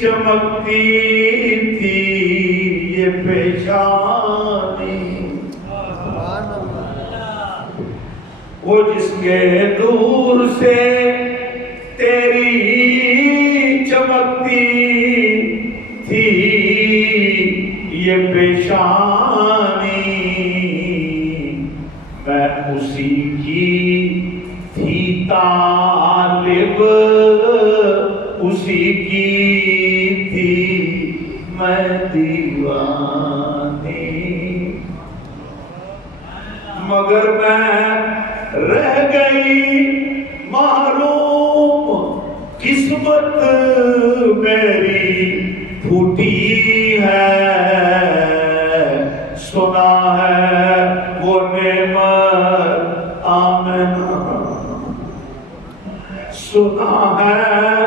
چمکتی تھی یہ پیشانی، وہ جس کے دور سے تیری چمکتی تھی یہ پیشانی، میں اسی کی تھی طالب، اسی کی تھی میں دیوانی، مگر میں رہ گئی محروم، قسمت میری پھوٹی ہے، سنا ہے وہ نعمت آمنہ، سنا ہے